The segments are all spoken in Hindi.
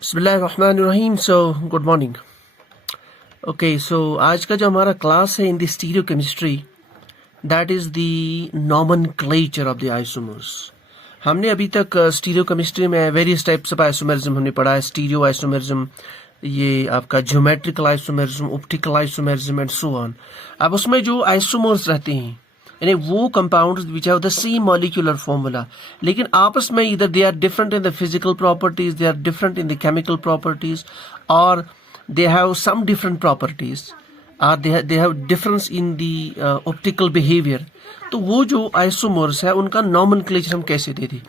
बिस्मिल्लाहिर्रहमानिर्रहीम। Good morning. सो आज का जो हमारा क्लास है in the stereochemistry, that is the nomenclature of the isomers. हमने अभी तक स्टीरियो केमिस्ट्री में वेरियस टाइप्स ऑफ आइसोमरिज्म हमने पढ़ा है। स्टीरियो आइसोमरिज्म, ये आपका geometrical isomerism, optical isomerism and so on. अब उसमें जो आइसोमर्स रहते हैं यानी वो compounds which have the same molecular formula, लेकिन आपस में इधर they are different in the physical properties, they are different in the chemical properties, और they have some different properties, और they have difference in the optical behaviour. तो वो जो आइसोमर्स है उनका नॉमेनक्लेचर हम कैसे दे दें?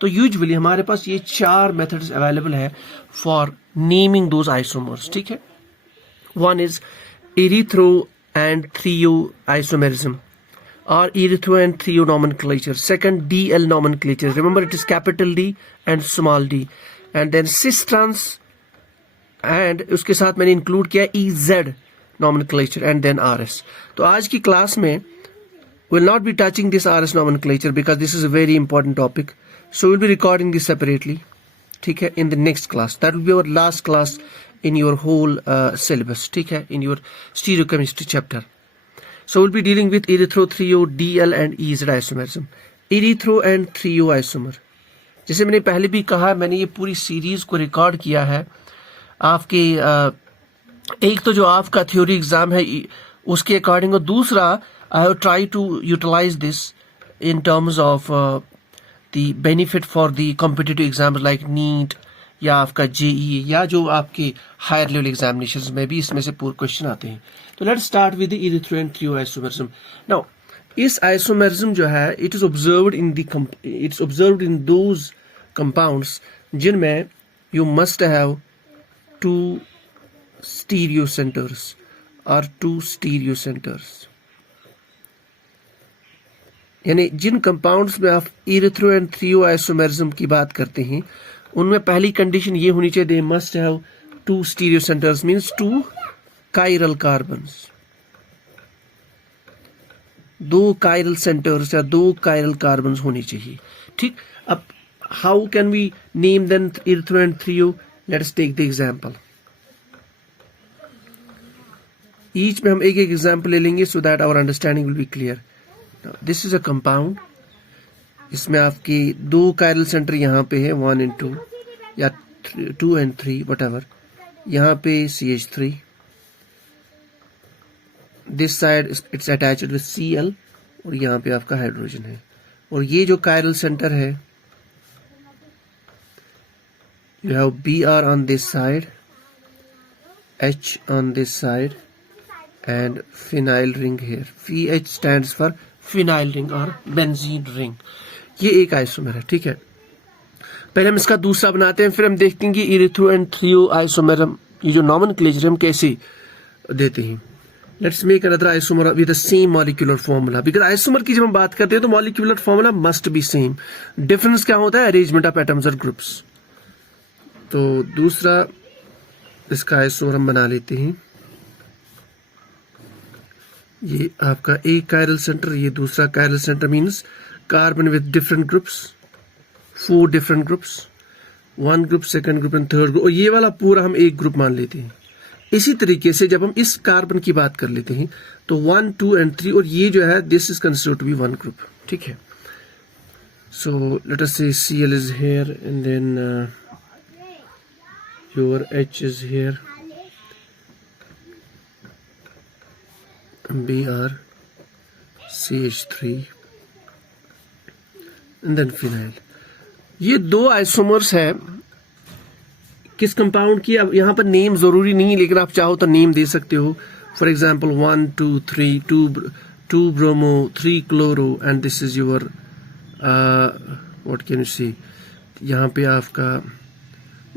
तो यूजुअली हमारे पास ये 4 मेथड्स अवेलेबल है फॉर नेमिंग दोज आइसोमर्स। ठीक है, one is erythro and threo isomerism or erythro and thrio nomenclature. Second, DL nomenclature. Remember, it is capital D and small d. And then cis trans, and उसके साथ मैंने include किया EZ nomenclature and then RS. तो आज की क्लास में will not be touching this RS nomenclature because this is a very important topic. So we'll be recording this separately. ठीक है, in the next class. That will be our last class in your whole syllabus. ठीक है, in your stereochemistry chapter. So we'll be dealing with erythro, thrio, DL and EZ isomerism. erythro and thrio isomer, जैसे मैंने पहले भी कहा, मैंने ये पूरी सीरीज को रिकॉर्ड किया है आपके एक तो जो आपका थ्योरी एग्जाम है उसके अकॉर्डिंग, और दूसरा I have try to utilize this in terms of the benefit for the competitive exams like NEET या आपका जेई या जो आपके हायर लेवल एग्जामिनेशन में भी इसमें से पूरे क्वेश्चन आते हैं। तो let's start with the erythro and threo isomerism. Now इस आइसोमेरिज्म जो है it is observed in those compounds जिनमें you must have 2 stereo centres और 2 स्टीरियो सेंटर्स, यानी जिन कंपाउंड्स में आप इरिथ्रो एंड थ्रियो आइसोमेरिज्म की बात करते हैं उनमें पहली कंडीशन ये होनी चाहिए, they must have 2 stereo centres, means 2 chiral carbons, 2 chiral centres या 2 कायरल कार्बन्स होनी चाहिए। ठीक, अब how can we name then erythro and threo? Let's take the example. Each में हम एक एक एग्जांपल ले लेंगे so that our understanding will be clear. This is a compound, इसमें आपके 2 कायरल सेंटर यहाँ पे है 1 and 2 या 2 and 3 whatever। यहाँ पे CH3, this side it's attached with Cl, और यहाँ पे आपका हाइड्रोजन है। और ये जो कायरल सेंटर है you have Br on this side, H on this side and phenyl ring here. FH stands for phenyl ring और बेंजीन रिंग। ये एक आइसोमर है। ठीक है, पहले हम इसका दूसरा बनाते हैं, फिर हम देखते हैं कि इरिथ्रो एंड थ्रियो आइसोमर ये जो नॉमेनक्लेचर हम कैसे देते हैं। Let's make another isomer with the same molecular formula, because isomer की जब हम बात करते हैं तो molecular formula must be same. Difference क्या होता है? अरेंजमेंट ऑफ एटम्स और ग्रुप्स। तो दूसरा इसका आइसोमर हम बना लेते हैं। ये आपका एक कायरल सेंटर, ये दूसरा chiral centre, means carbon with different groups, 4 different groups, 1 group, 2nd group and 3rd group, और ये वाला पूरा हम एक ग्रुप मान लेते हैं। इसी तरीके से जब हम इस कार्बन की बात कर लेते हैं तो 1, 2 and 3, और ये जो है this is considered to be 1 group. ठीक है, सो लेट अस से Cl is here and then your H is here, Br, CH3 and then phenyl। ये 2 आइसोमर्स है किस कंपाउंड की? अब यहाँ पर नेम जरूरी नहीं, लेकिन आप चाहो तो नेम दे सकते हो। For example 1, 2, 3, 2 bromo, 3 chloro and this is your what can you से, यहाँ पे आपका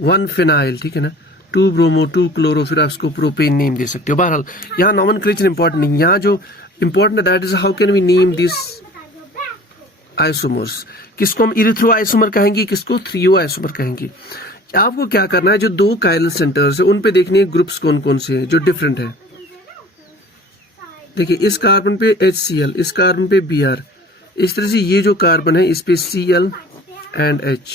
1 फिनाइल। ठीक है ना, 2 ब्रोमो, 2 क्लोरो, फिर आप इसको प्रोपेन नेम दे सकते हो। बहरहाल यहाँ नॉमेनक्लेचर इंपॉर्टेंट नहीं, यहाँ जो इंपॉर्टेंट है that is how can we name this isomers. किसको हम इरिथ्रो आइसोमर कहेंगे, किसको थ्रियो आइसोमर कहेंगे। आपको क्या करना है, जो 2 कायरल सेंटर्स है उन पे देखने हैं ग्रुप्स कौन कौन से हैं जो डिफरेंट है। देखिए इस कार्बन पे HCl, इस कार्बन पे Br, इस तरह से ये जो कार्बन है इस पे Cl and H,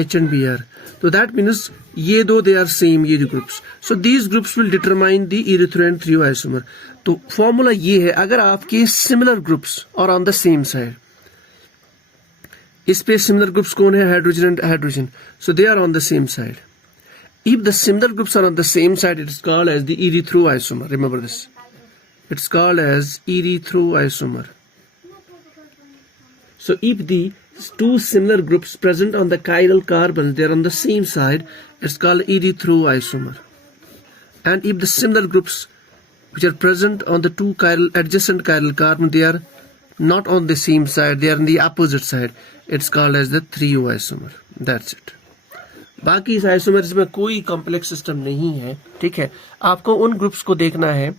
H and Br. So that means ये दो they are same, ये groups. So these groups will determine the erythroid trio isomer. तो फॉर्मूला ये है, अगर आपके सिमिलर ग्रुप्स और ऑन द सेम साइड, इस पे सिमिलर ग्रुप्स कौन है, hydrogen and hydrogen, so they are on the same side. If the similar groups are on the same side, it is called as the erythroisomer. Remember this. It's called as erythroisomer. So if the two similar groups present on the chiral carbons, they are on the same side, it's called erythroisomer. And if the similar groups which are present on the two adjacent chiral carbons, they are not on the same side, they are on the opposite side, it's called as the threoisomer. That's it. बाकी इस आइसोमर्स में कोई कॉम्प्लेक्स सिस्टम नहीं है. ठीक है, आपको उन ग्रुप्स को देखना है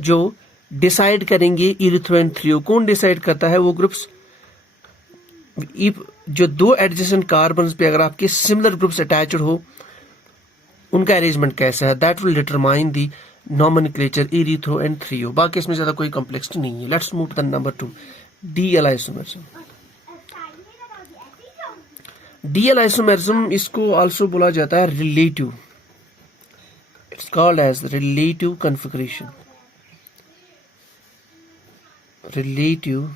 जो डिसाइड करेंगे इरिथ्रोइन थ्रियो. कौन डिसाइड करता है वो ग्रुप्स, जो दो एडजेसेंट कार्बन पे अगर आपके सिमिलर ग्रुप्स अटैच्ड हो, उनका अरेंजमेंट कैसा है, that will determine the nomenclature erythro and threo. बाकी इसमें ज्यादा कोई कॉम्प्लेक्स नहीं है. Let's move to the number 2, DL isomers. DL isomerism, इसको आल्सो बोला जाता है relative. It's called as relative configuration. Relative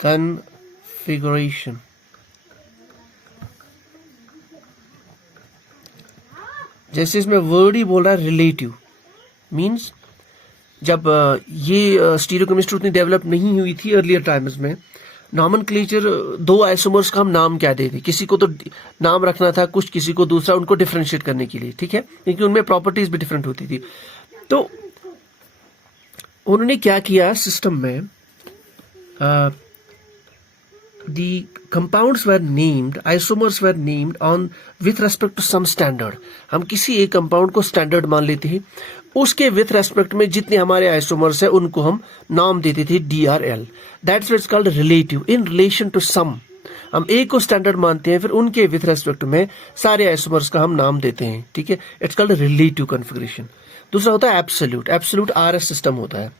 configuration. जैसे इसमें वर्ड ही बोल रहा है रिलेटिव, मींस जब ये स्टीरियोकेमिस्ट्री उतनी डेवलप नहीं हुई थी अर्लियर टाइम्स में, नॉमेनक्लेचर दो आइसोमर्स का हम नाम क्या दे दें, किसी को तो नाम रखना था कुछ, किसी को दूसरा, उनको डिफरेंशिएट करने के लिए. ठीक है, क्योंकि उनमें प्रॉपर्टीज भी डिफरेंट होती थी. तो उन्होंने क्या किया सिस्टम में, the compounds were named, isomers were named on with respect to some standard. हम किसी एक कंपाउंड को स्टैंडर्ड मान लेते हैं, उसके विथ रेस्पेक्ट में जितने हमारे आइसोमर्स है उनको हम नाम देते थे DRL. That's what's called relative. In relation to some, हम एक को स्टैंडर्ड मानते हैं, फिर उनके विथ रेस्पेक्ट में सारे आइसोमर्स का हम नाम देते हैं. ठीक है, इट्स कॉल्ड रिलेटिव कॉन्फ़िगरेशन. दूसरा होता है एब्सोल्यूट. एब्सोल्यूट RS सिस्टम होता है,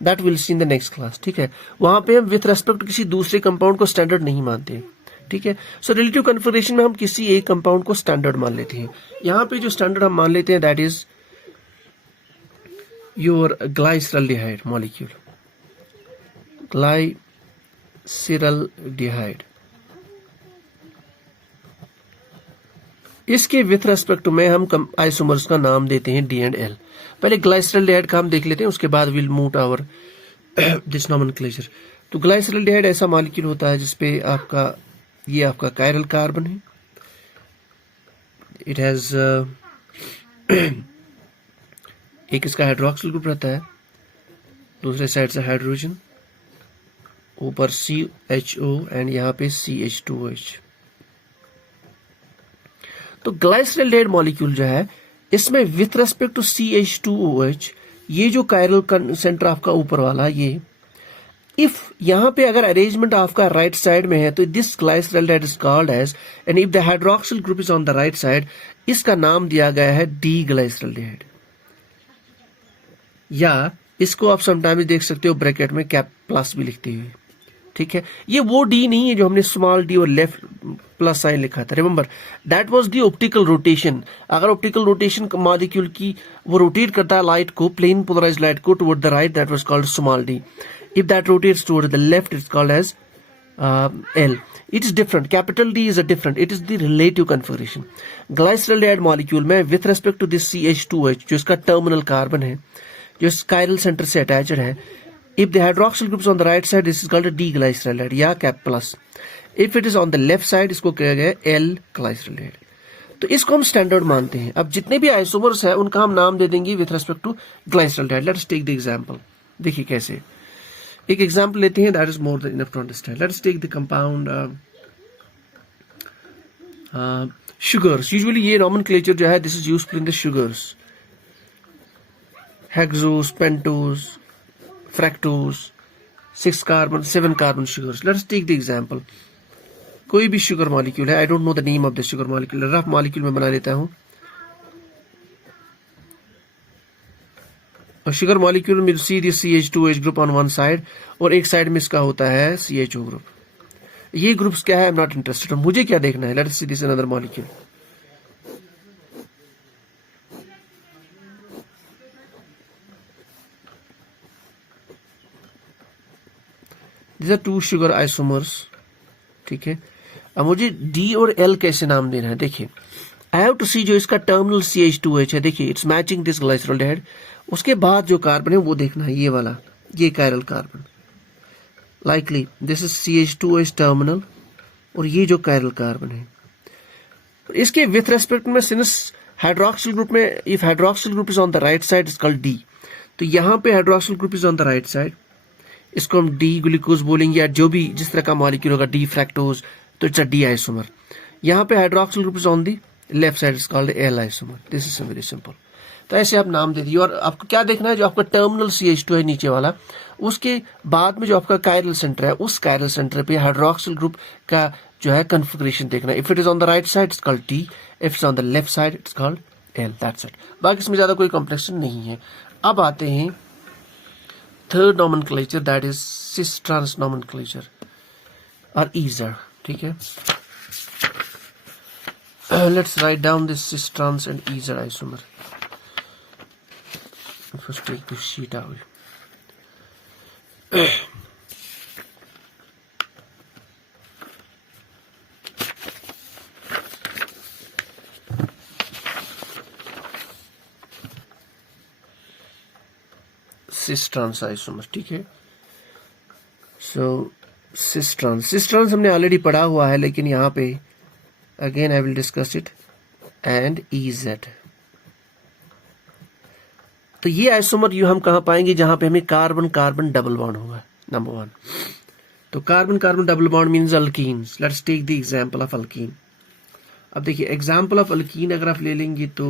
that will C in the next class. ठीक है, वहां पे हम विथ रेस्पेक्ट किसी दूसरे कंपाउंड को स्टैंडर्ड नहीं मानते. ठीक है, सो रिलेटिव कॉन्फ़िगरेशन में हम किसी एक कंपाउंड को स्टैंडर्ड मान लेते हैं. यहाँ पे जो स्टैंडर्ड हम मान लेते हैं that is your glyceraldehyde molecule. Glyceraldehyde, इसके विथ रेस्पेक्ट में हम आइसोमर्स का नाम देते हैं D and L. पहले ग्लाइसरल्डिहाइड का हम देख लेते हैं, उसके बाद will move our this nomenclature. तो ग्लाइसरल्डिहाइड ऐसा मॉलिक्यूल होता है जिसपे आपका कायरल कार्बन है. इट हैज एक इसका हाइड्रोक्सिल ग्रुप रहता है, दूसरे साइड से हाइड्रोजन, ऊपर CHO एंड यहाँ पे CH2OH. तो ग्लाइसरल्डिहाइड मॉलिक्यूल जो है, इसमें विथ रेस्पेक्ट टू CH2OH, ये जो कायरल सेंटर आपका ऊपर वाला, ये इफ यहां पे अगर अरेंजमेंट आपका राइट साइड में है तो this glyceraldehyde is called as, and if the hydroxyl group is on the right side, इसका नाम दिया गया है डी ग्लाइसरल्डिहाइड. या इसको आप समटाइम्स देख सकते हो ब्रैकेट में कैप प्लस भी लिखते हुए. ठीक है, ये वो डी नहीं है जो हमने स्मॉल डी और लेफ्ट प्लस साइन लिखा था. Remember that was the optical rotation. अगर ऑप्टिकल रोटेशन मॉलिक्यूल की वो रोटेट करता है लाइट को, प्लेन पोलराइज्ड लाइट को toward the right, that was called small D. If that rotates toward the left, it's called as L. It is different. Capital D is a different. It is the relative configuration. Glyceraldehyde molecule में with respect to this CH2H, जो इसका टर्मिनल कार्बन है, जो कायरल सेंटर से अटैच्ड है, if the hydroxyl group is on the right side, this is called a D-glyceraldehyde या cap plus. If it is on the left side, इसको कहा गया है L-glyceraldehyde. तो इसको हम स्टैंडर्ड मानते हैं. अब जितने भी आइसोमर्स हैं उनका हम नाम दे देंगे with respect to glyceraldehyde. Let's take the example. देखिए कैसे, एक एग्जांपल लेते हैं, that is more than enough to understand. Let's take the compound sugars. Usually ये नॉमेनक्लेचर जो है, this is used in the sugars, hexose, pentose, fructose, 6 carbon 7 carbon sugars. Let's take the example. कोई भी शुगर मॉलिक्यूल है, I don't know the name of the sugar molecule, rough molecule में बना लेता हूं. और शुगर मॉलिक्यूल में see this CH2OH group on one side, और एक साइड में इसका होता है CHO ग्रुप. ये ग्रुप्स क्या है, आई एम नॉट इंटरेस्टेड। मुझे क्या देखना है, let's see this another molecule. These are two sugar isomers, ठीक है। अब मुझे D और L कैसे नाम देना है, देखिए आई हैव टू सी जो इसका टर्मिनल CH2H है, देखिए इट्स मैचिंग दिस ग्लाइसरॉल्डिहाइड। उसके बाद जो कार्बन है वो देखना है, ये वाला, ये chiral carbon, likely this is CH2H terminal, और ये जो कायरल कार्बन है इसके विथ रेस्पेक्ट में सिंस हाइड्रोक्सिल ग्रुप में, if hydroxyl group is on the right side it's called D, तो यहाँ पे hydroxyl group is on the right side, इसको हम डी ग्लूकोज बोलेंगे, या जो भी जिस तरह का मॉलिक्यूल होगा, डी फ्रैक्टोज, तो इट्स अ डी आइसोमर। यहाँ पे hydroxyl group is on the left side, is called L isomer. This is very simple. तो ऐसे आप नाम दे दिए, और आपको क्या देखना है, जो आपका टर्मिनल CH2 है नीचे वाला, उसके बाद में जो आपका कायरल सेंटर है, उस कायरल सेंटर पे हाइड्रोक्सिल ग्रुप का जो है कन्फिग्रेशन देखना है। If it is on the right side it's called T, if it's on the left side it's called L, that's it. बाकी इसमें ज्यादा कोई कॉम्प्लेक्शन नहीं है। अब आते हैं third nomenclature, that is cis trans nomenclature और ईजर, ठीक है। Let's write down this cis trans and E Z isomer. First take this sheet out. Cis trans isomer, ठीक है। सो सिस ट्रांस हमने ऑलरेडी पढ़ा हुआ है, लेकिन यहाँ पे again I will discuss it, and EZ। तो ये आइसोमर यू हम कहां पाएंगे, जहां पे हमें कार्बन कार्बन डबल बॉन्ड होगा, नंबर 1। तो carbon carbon double bond means alkenes. Let's take the example of alkene. अब देखिए एग्जांपल ऑफ अल्कीन अगर आप ले लेंगे तो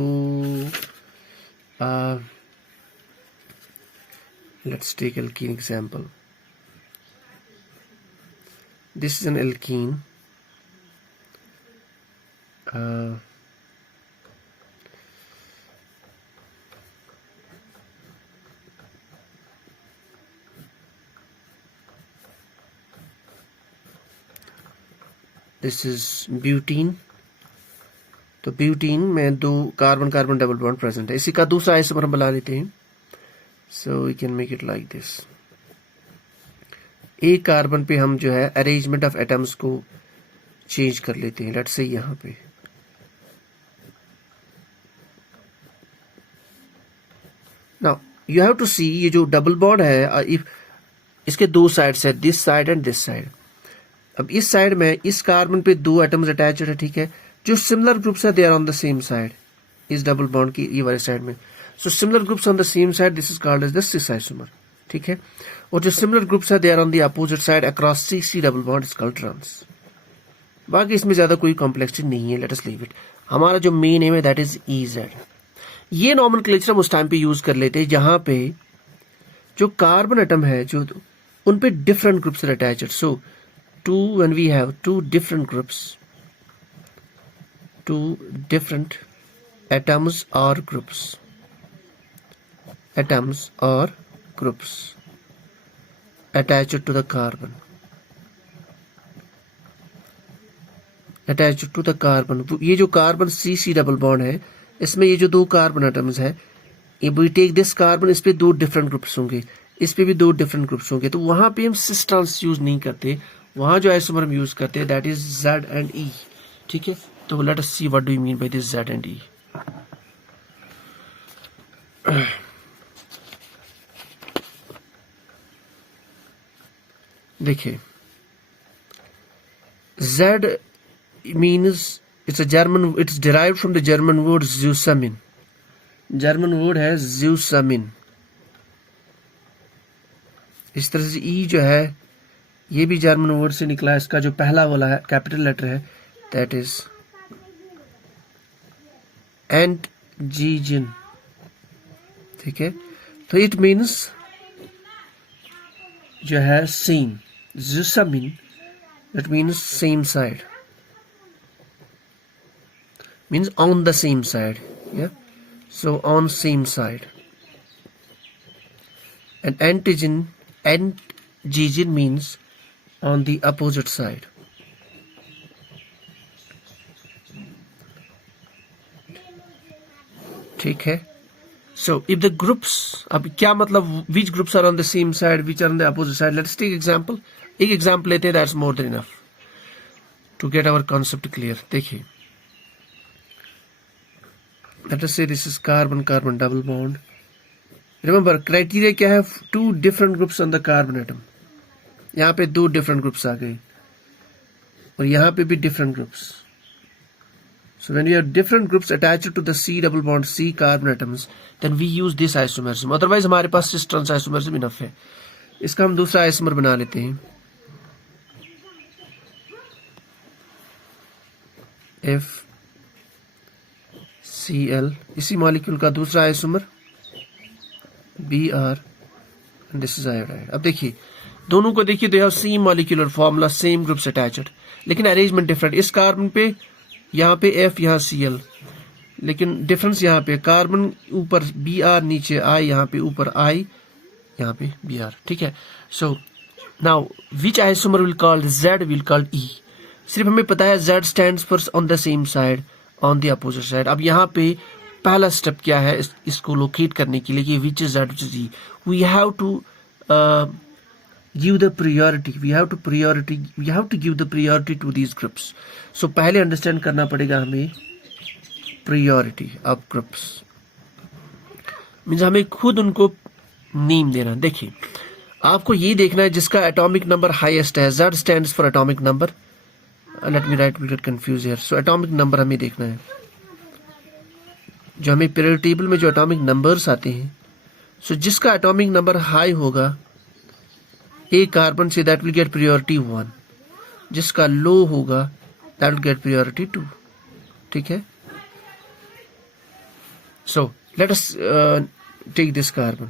let's take alkene example. This is an alkene, this is butene. तो ब्यूटीन में 2 carbon carbon double bond present है। इसी का दूसरा आइसोमर हम बना लेते हैं। So we can make it like this. एक कार्बन पे हम जो है अरेंजमेंट ऑफ एटम्स को चेंज कर लेते हैं। लेट्स से यहां पे now you have to see, ये जो डबल बॉन्ड है, इफ इसके 2 साइड्स है, this side and this side. अब इस साइड में इस कार्बन पे 2 एटम्स अटैच है, ठीक है। जो सिमिलर ग्रुप्स है they are on the same side, इस डबल बॉन्ड की ये वाले साइड में। So similar groups on the same side, this is called as the cis isomer, ठीक है। और जो सिमिलर ग्रुप्स है they are on the opposite side across CC double bond, is called trans. बाकी इसमें ज्यादा कोई कॉम्प्लेक्सिटी नहीं है, लेट अस लीव इट। हमारा जो मेन एम है दैट इज EZ। ये नॉमेनक्लेचर हम उस टाइम पे यूज कर लेते हैं जहां पे जो कार्बन एटम है जो उन पे different groups are attached. So when we have 2 different groups, 2 different atoms or groups attached to the carbon, ये जो कार्बन CC डबल बॉन्ड है, इसमें ये जो 2 कार्बन एटम्स है, we take this कार्बन, इस पे 2 डिफरेंट ग्रुप्स होंगे, इस पे भी 2 डिफरेंट ग्रुप्स होंगे। तो वहां पे हम सिस ट्रांस यूज नहीं करते, वहां जो आइसोमर हम यूज करते हैं that is Z and E, ठीक है। तो let us see what do you mean by this Z and E। देखिए Z means it's a German, it's derived from the German word ज़्यूसामिन। जर्मन वर्ड है ज़्यूसामिन। इस तरह से E जो है ये भी जर्मन वर्ड से निकला है। इसका जो पहला वाला है कैपिटल लेटर है दैट इज एंटजीजिन, ठीक है। तो इट मीन्स जो है same, zusammen it means same side, means on the same side, या so on same side. And entgegen means on the opposite side, ठीक है। सो इफ द ग्रुप्स, अब क्या मतलब which groups are on the same side, which are on the opposite side, let's take example. एक एग्जांपल लेते हैं, that's more than enough to get our concept clear. देखिए, let us say this is carbon carbon double bond. Remember criteria क्या है, 2 different groups on the carbon atom. यहाँ पे 2 डिफरेंट ग्रुप्स आ गए और यहाँ पे भी different groups. So when we have different groups attached to the C double bond C carbon atoms, then we use this isomerism. Otherwise हमारे पास cis trans isomerism enough है। इसका हम दूसरा आइसोमर बना लेते हैं, FCl, इसी मॉलिक्यूल का दूसरा isomer Br, and this is iodide। अब देखिए दोनों को देखिए, दे have same molecular formula, same groups attached, लेकिन अरेंजमेंट डिफरेंट। इस कार्बन पे यहाँ पे F, यहाँ Cl, लेकिन डिफरेंस यहाँ पे कार्बन ऊपर Br, नीचे I, यहाँ पे ऊपर I, यहाँ पे Br, ठीक है। So now which isomer will called Z will called E। सिर्फ हमें पता है Z stands for on the same side, on the opposite side. अब यहाँ पे पहला स्टेप क्या है इसको लोकेट करने के लिए कि which is Z, which is E, we have to give the priority, we have to give the priority to these groups। so पहले understand करना पड़ेगा हमें priority of groups, means हमें खुद उनको नेम देना। देखिए आपको ये देखना है जिसका एटॉमिक नंबर हाईएस्ट है, Z stands for atomic number, let me write, we get confused here। so atomic number हमें देखना है, जो हमें पीरियड टेबल में जो एटॉमिक नंबर्स आते हैं, so जिसका एटॉमिक नंबर हाई होगा ए कार्बन से, दैट विल गेट प्रायोरिटी 1, जिसका लो होगा दैट विल गेट प्रायोरिटी 2, ठीक है। So let us take this carbon.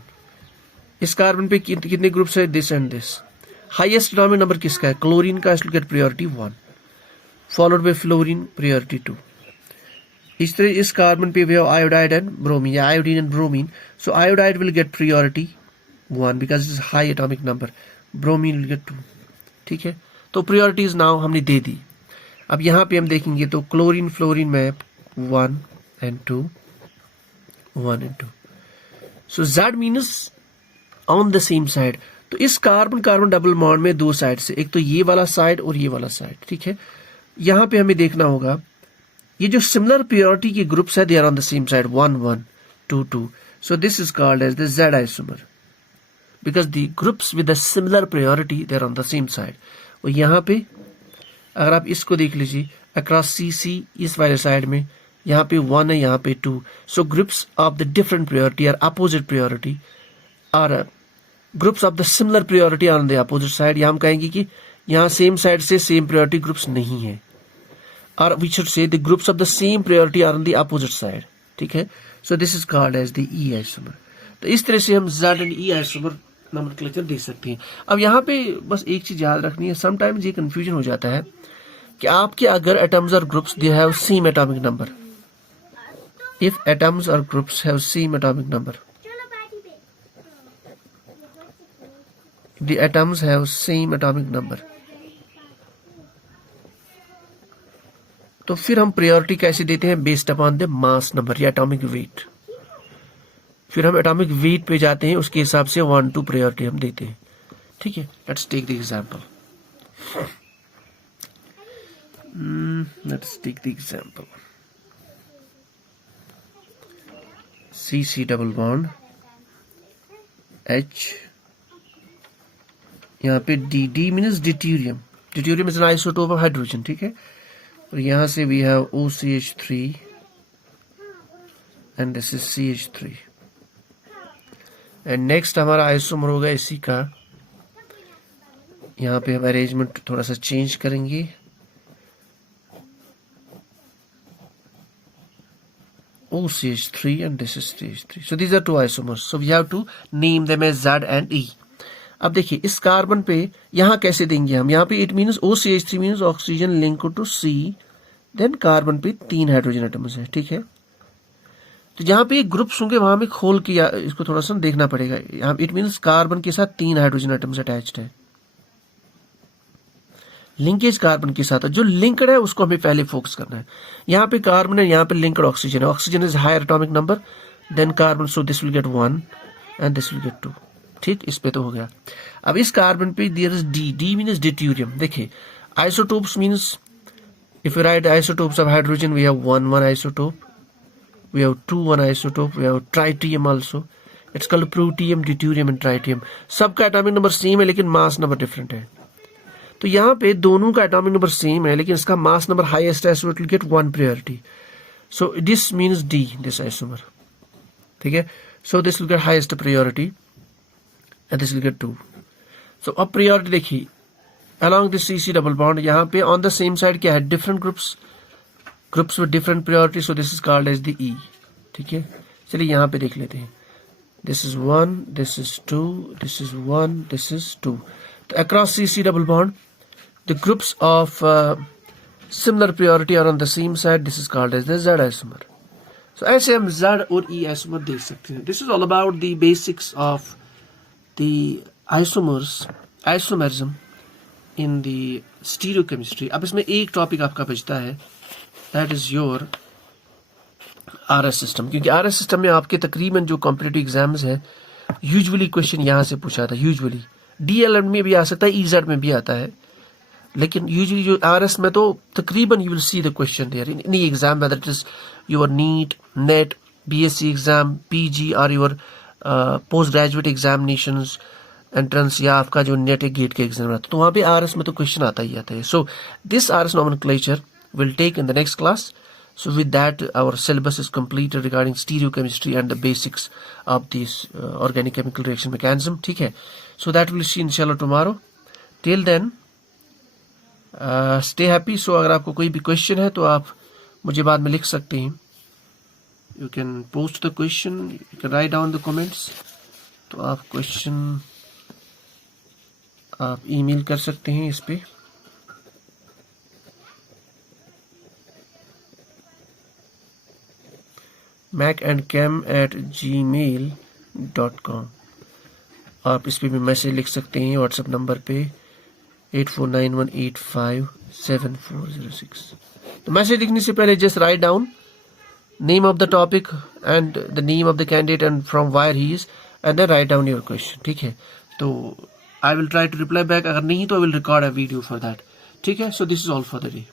इस कार्बन पे कितने ग्रुप्स है, this and this. Highest atomic number किसका है, क्लोरीन का, will get priority 1, followed by fluorine priority 2। इस तरह इस कार्बन पे we have iodide and bromine, या iodine and bromine, so iodide will get priority 1 because it is high atomic number, bromine will get 2, ठीक है। तो प्रायोरिटीज नाउ हमने दे दी। अब यहाँ पे हम देखेंगे तो क्लोरीन फ्लोरीन में 1 and 2, 1 and 2, so Z means on the same side. तो इस कार्बन कार्बन डबल बॉन्ड में 2 साइड से, एक तो ये वाला साइड और ये वाला साइड, ठीक है। यहाँ पे हमें देखना होगा ये जो सिमिलर प्रायोरिटी के ग्रुप्स है, they are on the same side, 1 1 2 2, so this is called as the Z isomer, because the groups with a similar priority they are on the same side। और यहाँ पे अगर आप इसको देख लीजिए, across CC इस वाले साइड में यहाँ पे 1 है, यहाँ पे 2, so groups of the different priority or opposite priority are groups of the similar priority on the opposite side। यहाँ हम कहेंगे कि यहाँ सेम साइड से सेम priority groups नहीं है, और we should say the groups of the same priority are on the opposite side, ठीक है। so this is called as the E isomer। तो इस तरह से हम Z and E isomer nomenclature दे सकते हैं। अब यहाँ पे बस एक चीज याद रखनी है, समटाइम्स ये कंफ्यूजन हो जाता है कि आपके अगर एटम्स और groups they have same atomic number, if atoms और groups have same atomic number, the atoms have same atomic number, तो फिर हम प्रायोरिटी कैसे देते हैं, based upon the mass number या एटॉमिक वेट। फिर हम एटॉमिक वेट पे जाते हैं, उसके हिसाब से 1 2 प्रायोरिटी हम देते हैं, ठीक है। Let's take the example, CC double bond H, यहाँ पे D means deuterium, deuterium is an isotope of hydrogen, ठीक है। और यहाँ से we have OCH3 and this is CH3, and next हमारा आइसोमर होगा इसी का। यहाँ पे हम अरेंजमेंट थोड़ा सा चेंज करेंगे, OCH3 and this is CH3, so these are 2 isomers, so we have to name them as Z and E। अब देखिए इस कार्बन पे यहाँ कैसे देंगे हम, यहाँ पे it means OCH3 means oxygen link to C, then carbon पे 3 हाइड्रोजन एटम्स है, ठीक है। तो जहाँ पे ग्रुप्स होंगे वहां में खोल के इसको थोड़ा सा देखना पड़ेगा। यहाँ इट मीन्स कार्बन के साथ 3 हाइड्रोजन एटम्स अटैच्ड है, लिंकेज कार्बन के साथ है, जो लिंक्ड है उसको हमें पहले फोकस करना है। यहाँ पे कार्बन है, यहाँ पे लिंक्ड ऑक्सीजन है, oxygen is higher atomic number than carbon, so this will get 1 and this will get 2। ठीक, इस पे तो हो गया। अब इस कार्बन पे there is D, D means deuterium. देखिए isotopes means if you write isotopes of hydrogen, we have one isotope, we have two one isotope, we have tritium also, it's called protium, deuterium and tritium। सबका एटॉमिक नंबर सेम है लेकिन मास नंबर डिफरेंट है। तो यहाँ पे दोनों का एटॉमिक नंबर सेम है लेकिन इसका मास नंबर हाईएस्ट है, so it will get 1 priority. So this means D, this isomer. ठीक है, so this will gate highest priority and this will get 2। सो अब प्रायोरिटी देखिए along this CC double bond, यहाँ पे on the same side क्या है, different groups with different priority, so this is called as the E। ठीक है, चलिए यहाँ पे देख लेते हैं। this is 1, this is 2, this is 1, this is 2। तो across CC double bond the groups of similar priority are on the same side, this is called as the Z isomer। so ऐसे हम Z और E isomer देख सकते हैं। this is all about the basics of the isomerism in the stereochemistry. अब इसमें एक टॉपिक आपका बचता है, that is your RS system, क्योंकि आरएस सिस्टम में आपके तकरीबन जो कॉम्पिटिटिव एग्जाम्स है यूजुअली क्वेश्चन यहाँ से पूछा था। यूजुअली डीएलएड में भी आ सकता है, ईजेड में भी आता है, लेकिन यूजुअली जो आरएस में तो तकरीबन you will see the question there in any exam, whether it is your NEET, NET, BSc exam, PG और your post graduate examinations entrance, या आपका जो नेट गेट के एग्जाम रहता है, तो वहाँ पे आरएस में तो क्वेश्चन आता ही आता है। So this RS nomenclature will take in the next class. So with that our syllabus is completed regarding stereochemistry and the basics of this organic chemical reaction mechanism. ठीक है, सो दैट विल सी इंशाल्लाह tomorrow. Till then stay happy. So अगर आपको कोई भी क्वेश्चन है तो आप मुझे बाद में लिख सकते हैं, you can post the question, you can write down the comments. तो आप क्वेश्चन आप ईमेल कर सकते हैं इस पे, macandchem@gmail.com। आप इस पे भी मैसेज लिख सकते हैं व्हाट्सएप नंबर पे 8491857406। तो मैसेज लिखने से पहले just write down name of the topic and the name of the candidate and from where he is, and then write down your question. ठीक है, तो I will try to reply back. अगर नहीं तो I will record a video for that। ठीक है, so this is all for the day।